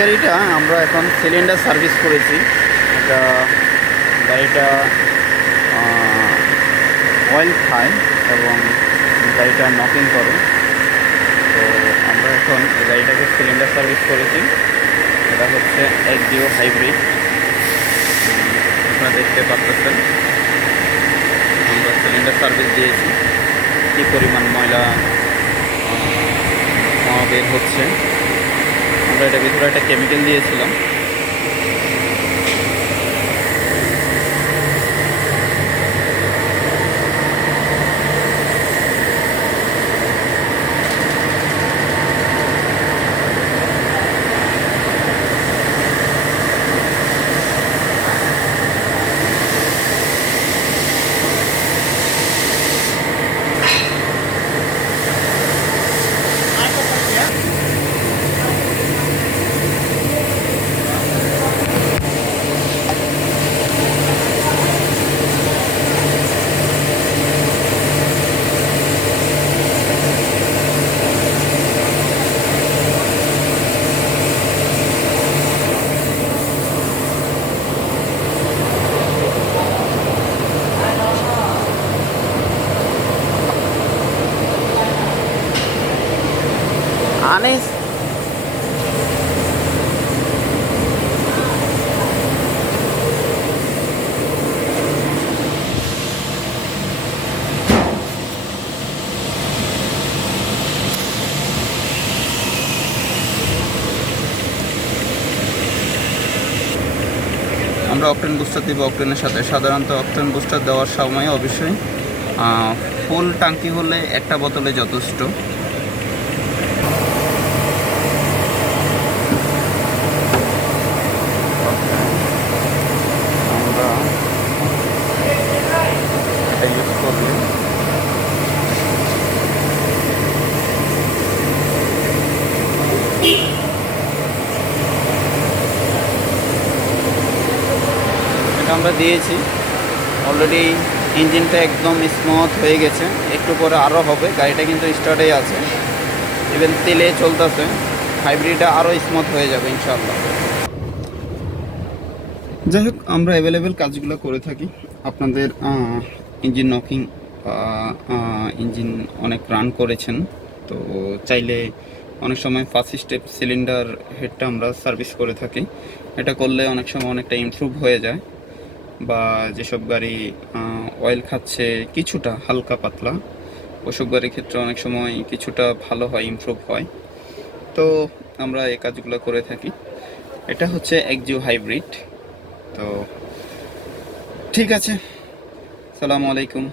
গাড়িটা আমরা এখন সিলিন্ডার সার্ভিস করেছি। এটা গাড়িটা অয়েল খায় এবং গাড়িটা নকিং করে। তো আমরা এখন এই গাড়িটাকে সিলিন্ডার সার্ভিস করেছি। এটা হচ্ছে XDO হাইব্রিড, আপনারা দেখতে পাচ্ছেন। আমরা সিলিন্ডার সার্ভিস দিয়েছি, কী পরিমাণ ময়লা বের হচ্ছে। আমরা এটা ভিতরে একটা কেমিক্যাল দিয়েছিলাম। আনিস, আমরা অকটেন বুস্টার দিব। অকটেনের সাথে সাধারণত অকটেন বুস্টার দেওয়ার সময় অবশ্যই ফুল ট্যাঙ্কি হলে একটা বোতলে যথেষ্ট। আমরা এটা ইউজ করলে এটা আমরা দিয়েছি অলরেডি। ইঞ্জিনটা একদম স্মুথ হয়ে গেছে, একটু পরে আরও হবে। গাড়িটা কিন্তু স্টার্টেই আছে, ইভেন তেলে চলতেছে। হাইব্রিডটা আরও স্মুথ হয়ে যাবে ইনশাআল্লাহ। যাই হোক, আমরা অ্যাভেলেবেল কাজগুলো করে থাকি। আপনাদের ইঞ্জিন নকিং, ইঞ্জিন অনেক রান করেছেন, তো চাইলে অনেক সময় ফার্স্ট স্টেপ সিলিন্ডার হেডটা আমরা সার্ভিস করে থাকি। এটা করলে অনেক সময় অনেকটা ইমপ্রুভ হয়ে যায়। বা যেসব গাড়ি অয়েল খাচ্ছে কিছুটা হালকা পাতলা, ওসব গাড়ির ক্ষেত্রে অনেক সময় কিছুটা ভালো হয়, ইমপ্রুভ হয়। তো আমরা এই কাজগুলো করে থাকি। এটা হচ্ছে XDO হাইব্রিড। তো ঠিক আছে, আসসালামু আলাইকুম।